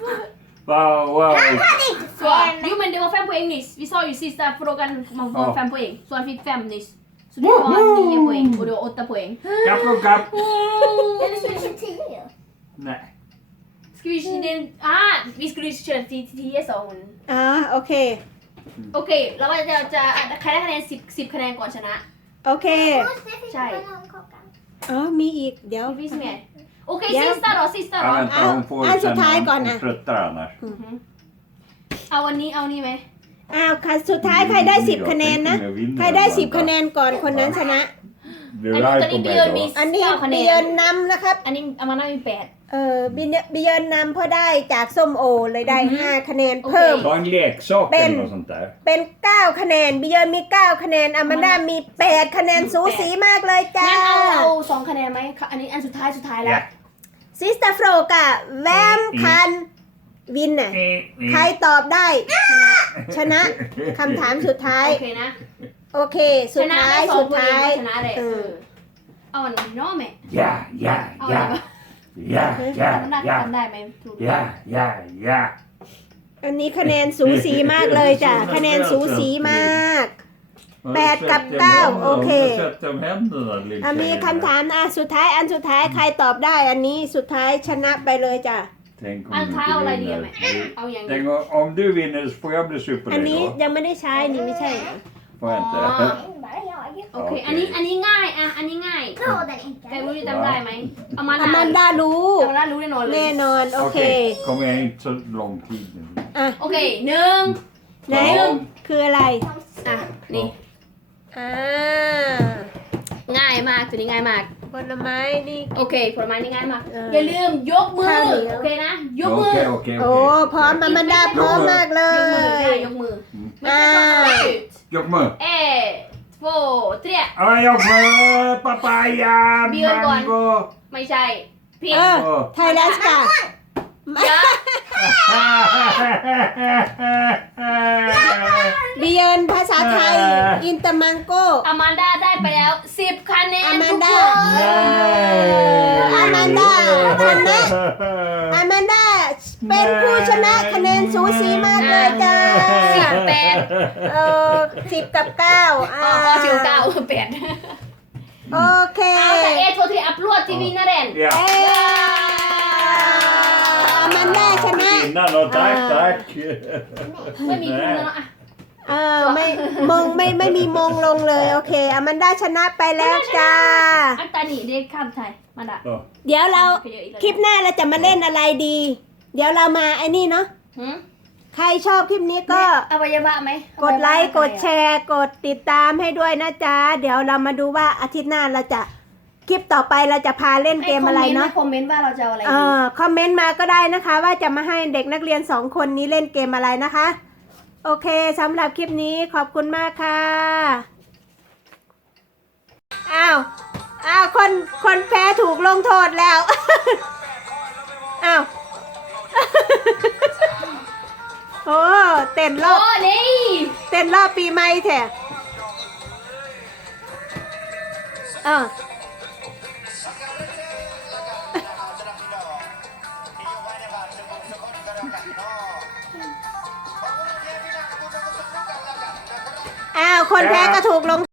[SPEAKER 3] wow.
[SPEAKER 2] บ
[SPEAKER 3] Wow, wow.
[SPEAKER 2] Så, jo men det var fem poäng nyss. Vi sa ju sista frågan man får
[SPEAKER 3] Ja.
[SPEAKER 2] fem poäng. Så han fick fem nyss. Så det var nio poäng och du har åtta poäng.
[SPEAKER 3] Kapp och kapp.
[SPEAKER 4] Eller så är det tio.
[SPEAKER 3] Nej.
[SPEAKER 2] Ska vi den, ah, vi skulle köra till tio sa hon.
[SPEAKER 1] อ๋อโอเค
[SPEAKER 2] โอเคแล้วว่าจะจะใครได้คะแนนสิบสิบคะแนนก่อนชนะ
[SPEAKER 1] โอเค
[SPEAKER 4] Måste jag fick
[SPEAKER 2] Tjej.
[SPEAKER 4] banankakan?
[SPEAKER 1] อ๋อมีอีกเดี๋ยว
[SPEAKER 2] Det finns mer. Okej,
[SPEAKER 1] Ja.
[SPEAKER 2] sista då, sista
[SPEAKER 3] Ja,
[SPEAKER 2] då.
[SPEAKER 3] vänta,
[SPEAKER 1] Au,
[SPEAKER 3] hon får
[SPEAKER 1] au, så
[SPEAKER 3] sen
[SPEAKER 1] tar jag
[SPEAKER 3] hon,
[SPEAKER 1] garnet.
[SPEAKER 3] hon tröttar annars.
[SPEAKER 2] เอาวันนี้เอานี่ไหม
[SPEAKER 1] อ้าวค่ะสุดท้ายใครได้สิบคะแนนนะ ใครได้สิบคะแนนก่อนคนนั้นชนะ
[SPEAKER 3] Du är arg på mig då.
[SPEAKER 1] อันนี้
[SPEAKER 2] เก้าคะแน
[SPEAKER 1] เบีย
[SPEAKER 2] น
[SPEAKER 1] นนำนะครับ
[SPEAKER 2] อันนี้อามาน่ามีแปด
[SPEAKER 1] เออเบียนเบียนนำเพราะได้จากส้มโอเลยได้
[SPEAKER 2] อือฮึ
[SPEAKER 1] ห้าคะแนน
[SPEAKER 2] โอเค
[SPEAKER 1] เพิ่ม
[SPEAKER 3] Ta en leksak
[SPEAKER 1] Ben.
[SPEAKER 3] eller något sånt där.
[SPEAKER 1] เป็นเก้าคะแนนเบียนมีเก้าคะแนนอามันดามีแปดคะแนนสูสีมากเลยจ้า
[SPEAKER 2] งั้นเอาเอาสองคะแนนไหมอันนี้อันสุดท้ายสุดท้ายแล้ว
[SPEAKER 3] Ja.
[SPEAKER 1] ซิสเตอร์โฟรกะแวมคันวินน่ะ ใครตอบได้ ชนะคำถามสุดท้าย
[SPEAKER 2] โอเคนะ
[SPEAKER 1] โอเค สุดท้าย
[SPEAKER 2] ชนะได้สอ
[SPEAKER 1] สุ
[SPEAKER 2] ง
[SPEAKER 1] ด
[SPEAKER 2] คน
[SPEAKER 1] ท้าย
[SPEAKER 2] ชนะเลย
[SPEAKER 1] เออ
[SPEAKER 2] เอาอันนี้เน้องแม่
[SPEAKER 3] Ja, ja,
[SPEAKER 2] เอาอะไร
[SPEAKER 3] ja.
[SPEAKER 2] วะ
[SPEAKER 3] Ja,
[SPEAKER 2] มันน่า
[SPEAKER 3] ja,
[SPEAKER 2] จำ
[SPEAKER 3] ja.
[SPEAKER 2] ได้ไหมถูก
[SPEAKER 3] Ja, ja, ja.
[SPEAKER 1] อันนี้คะแนนสูสีมากเลยจ้ะ คะแนนสูสีมาก
[SPEAKER 3] Har du
[SPEAKER 1] Bad
[SPEAKER 3] sett
[SPEAKER 1] กับ
[SPEAKER 3] dem
[SPEAKER 1] เก้า
[SPEAKER 3] händerna?
[SPEAKER 1] โอเค
[SPEAKER 3] Har du sett dem händerna, lilla
[SPEAKER 1] อ่ะมี
[SPEAKER 3] tjejen?
[SPEAKER 1] คำถามอ่ะสุดท้ายอันสุดท้ายใครตอบได้ อันนี้สุดท้ายชนะไปเลยจ้ะ
[SPEAKER 3] Tänk om
[SPEAKER 2] อัน
[SPEAKER 3] du
[SPEAKER 2] ท้ายเอาอะไรดี
[SPEAKER 3] inte
[SPEAKER 2] อะแม่
[SPEAKER 3] vinner.
[SPEAKER 2] เอาอย่างนี้
[SPEAKER 3] Tänk om, om du vinner så får jag bli
[SPEAKER 1] อัน
[SPEAKER 3] super
[SPEAKER 1] นี้
[SPEAKER 3] då.
[SPEAKER 1] ยังไม่ได้ใช้นี่ไม่ใช่เหรอ
[SPEAKER 3] Får jag inte?
[SPEAKER 2] Ah.
[SPEAKER 4] Bara jag.
[SPEAKER 2] โอเค อันนี้อันนี้ง่ายอ่ะอันนี้ง่าย
[SPEAKER 4] Tråden
[SPEAKER 2] แต่
[SPEAKER 4] enkel.
[SPEAKER 2] ไม่รู้จะจำได้ไหมเอามา
[SPEAKER 1] อามันดารู้
[SPEAKER 2] เอามารู้แน่นอนเลย
[SPEAKER 1] แน่นอน โอเค
[SPEAKER 3] Okej, kommer jag inte så lång tid nu.
[SPEAKER 1] อ่ะ
[SPEAKER 2] โอเคหนึ่ง
[SPEAKER 1] ไหนคืออะไร
[SPEAKER 2] อ่ะนี่
[SPEAKER 1] อ่า
[SPEAKER 2] ง่ายมากตัวนี้ง่ายมาก
[SPEAKER 1] ผลไม้นี่
[SPEAKER 2] โอเคผลไม้นี่ง่ายมาก
[SPEAKER 1] เอออ
[SPEAKER 2] อย่าลืมยกมือ
[SPEAKER 1] ข้าวเหนียว
[SPEAKER 2] โอเคนะ ยกมือ
[SPEAKER 3] Okej, okej,
[SPEAKER 1] โอ้
[SPEAKER 3] okej.
[SPEAKER 1] พร้อมอามันดาพร้อมมากเลย
[SPEAKER 2] กมือใช่ยกมือไม่ใช่ตอนนั้น
[SPEAKER 3] Jag med.
[SPEAKER 2] เอ๊ะโฟเทรีย
[SPEAKER 3] Ja, jag med. Papaya,
[SPEAKER 2] Björn går.
[SPEAKER 3] mango.
[SPEAKER 2] ไม่ใช่ผิด
[SPEAKER 1] เออ ไทยแลนด์กะ
[SPEAKER 2] เยอะ
[SPEAKER 1] เบียนภาษาไทย อินเตอร์มังโก
[SPEAKER 2] อามันดาได้ไปแล้วสิบคะแนน
[SPEAKER 1] อามัน
[SPEAKER 2] ทุก
[SPEAKER 1] ดา
[SPEAKER 2] คน
[SPEAKER 1] อามันดาชนะ อามันดาเป็นผู้ชนะคะแนนสูสีมากเลยจ้า
[SPEAKER 2] สิบแปด
[SPEAKER 1] เออสิบกับเก้า
[SPEAKER 2] อ๋ออ๋อสิบเก้าแปด
[SPEAKER 1] โอเค
[SPEAKER 2] เอาแต่เอโทรทีอัพโหลดทีวีนะเรน
[SPEAKER 3] Ja.
[SPEAKER 1] เอ้ยอามันดาชนะ
[SPEAKER 3] Innan då, tack,
[SPEAKER 1] Ah.
[SPEAKER 3] tack.
[SPEAKER 2] ไม่มีคุณแล้วเนาะอ่ะ
[SPEAKER 1] เออไม่มงไม่ไม่มีมงลงเลยโอเคอามันดาชนะไปแล้วจ้า
[SPEAKER 2] อันตานี่เด็กข้ามไทยมาดา
[SPEAKER 3] Så.
[SPEAKER 1] เดี๋ยวเราคลิปหน้าเราจะมาเล่นอะไรดี เดี๋ยวเรามาไอ้นี่เนาะ
[SPEAKER 2] หืม
[SPEAKER 1] คใครชอบคลิปนี้ก็
[SPEAKER 2] อวัยวะไหม
[SPEAKER 1] กดไลค์กดแชร์ กดติดตามให้ด้วยนะจ๊ะ เดี๋ยวเรามาดูว่าอาทิตย์หน้าเราจะคลิปต่อไปเราจะพาเล่นเกมอะไรเนาะ
[SPEAKER 2] ให้คอมเมนต์ว่าเราจะเอาอะไร
[SPEAKER 1] เอ
[SPEAKER 2] ดี
[SPEAKER 1] อคอมเมนต์มาก็ได้นะคะ ว่าจะมาให้เด็กนักเรียนสองคนนี้เล่นเกมอะไรนะคะ โอเคสำหรับคลิปนี้ขอบคุณมากค่ะอ้าวอ้าวคนคนแพ้ถูกลงโทษแล้ว อ้าว โอ้เต้นรอบ
[SPEAKER 2] โอ้นี่
[SPEAKER 1] เต้นรอบปีใหม่แท้เอออ้าว คนแพ้ก็ถูกลง